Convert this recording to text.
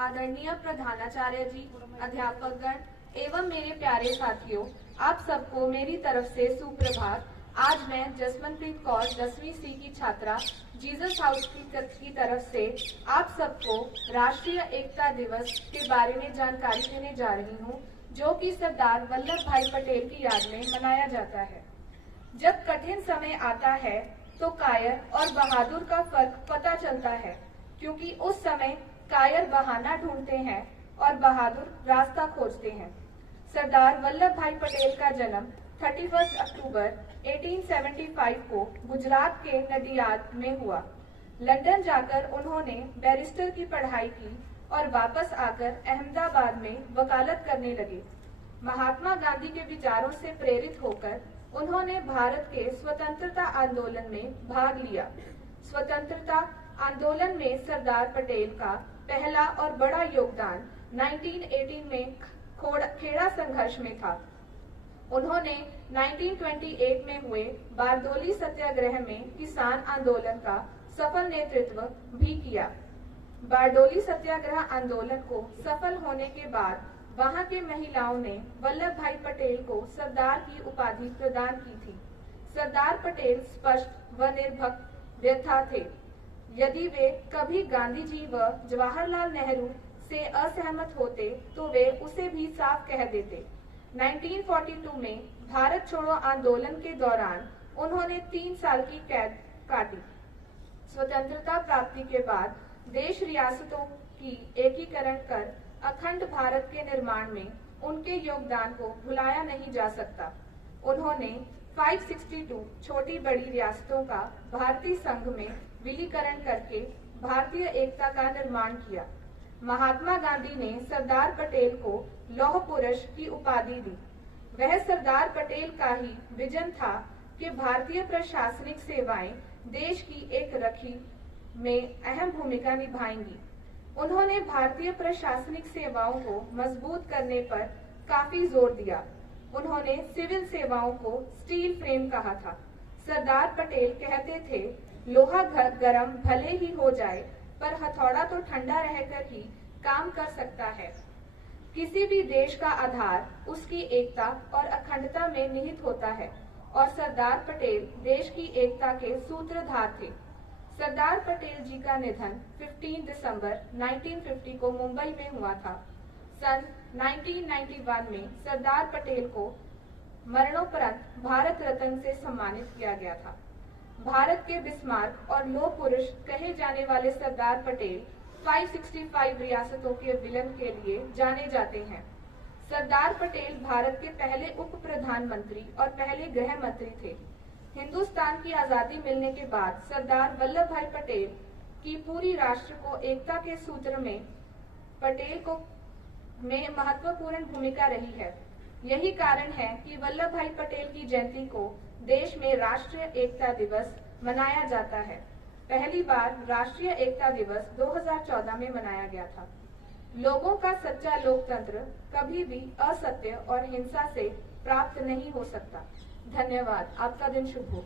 आदरणीय प्रधानाचार्य जी, अध्यापकगण एवं मेरे प्यारे साथियों, आप सबको मेरी तरफ से सुप्रभात। आज मैं जसमनप्रीत कौर 10वीं सी की छात्रा जीसस हाउस की तरफ से आप सबको राष्ट्रीय एकता दिवस के बारे में जानकारी देने जा रही हूँ, जो कि सरदार वल्लभ भाई पटेल की याद में मनाया जाता है। जब कठिन समय आता है तो कायर और बहादुर का फर्क पता चलता है, क्योंकि उस समय कायर बहाना ढूंढते हैं और बहादुर रास्ता खोजते हैं। सरदार वल्लभ भाई पटेल का जन्म 31 अक्टूबर 1875 को गुजरात के नडियाद में हुआ। लंदन जाकर उन्होंने बैरिस्टर की पढ़ाई की और वापस आकर अहमदाबाद में वकालत करने लगे। महात्मा गांधी के विचारों से प्रेरित होकर उन्होंने भारत के स्वतंत्रता आंदोलन में भाग लिया। स्वतंत्रता आंदोलन में सरदार पटेल का पहला और बड़ा योगदान 1918 में खेड़ा संघर्ष में था। उन्होंने 1928 में हुए बारडोली सत्याग्रह में किसान आंदोलन का सफल नेतृत्व भी किया। बारडोली सत्याग्रह आंदोलन को सफल होने के बाद वहां के महिलाओं ने वल्लभ भाई पटेल को सरदार की उपाधि प्रदान की थी। सरदार पटेल स्पष्ट व निर्भक व्यथा थे। यदि वे कभी गांधी जी व जवाहरलाल नेहरू से असहमत होते तो वे उसे भी साफ कह देते। 1942 में भारत छोड़ो आंदोलन के दौरान उन्होंने 3 साल की कैद काटी। स्वतंत्रता प्राप्ति के बाद देश रियासतों की एकीकरण कर अखंड भारत के निर्माण में उनके योगदान को भुलाया नहीं जा सकता। उन्होंने 562 छोटी बड़ी रियासतों का भारतीय संघ में विलीकरण करके भारतीय एकता का निर्माण किया। महात्मा गांधी ने सरदार पटेल को लौह पुरुष की उपाधि दी। वह सरदार पटेल का ही विजन था कि भारतीय प्रशासनिक सेवाएं देश की एक रखी में अहम भूमिका निभाएंगी। उन्होंने भारतीय प्रशासनिक सेवाओं को मजबूत करने पर काफी जोर दिया। उन्होंने सिविल सेवाओं को स्टील फ्रेम कहा था। सरदार पटेल कहते थे, लोहा गरम भले ही हो जाए, पर हथौड़ा तो ठंडा रहकर ही काम कर सकता है। किसी भी देश का आधार उसकी एकता और अखंडता में निहित होता है, और सरदार पटेल देश की एकता के सूत्रधार थे। सरदार पटेल जी का निधन 15 दिसंबर 1950 को मुंबई में हुआ था। सन 1991 में सरदार पटेल को मरणोपरांत भारत रत्न से सम्मानित किया गया था। भारत के बिस्मार्क और लौह पुरुष कहे जाने वाले सरदार पटेल 565 रियासतों के विलय के लिए जाने जाते हैं। सरदार पटेल भारत के पहले उप प्रधानमंत्री और पहले गृह मंत्री थे। हिंदुस्तान की आजादी मिलने के बाद सरदार वल्लभ भाई पटेल की पूरी राष्ट्र को एकता के सूत्र में पटेल को में महत्वपूर्ण भूमिका रही है। यही कारण है कि वल्लभ भाई पटेल की जयंती को देश में राष्ट्रीय एकता दिवस मनाया जाता है। पहली बार राष्ट्रीय एकता दिवस 2014 में मनाया गया था। लोगों का सच्चा लोकतंत्र कभी भी असत्य और हिंसा से प्राप्त नहीं हो सकता। धन्यवाद। आपका दिन शुभ हो।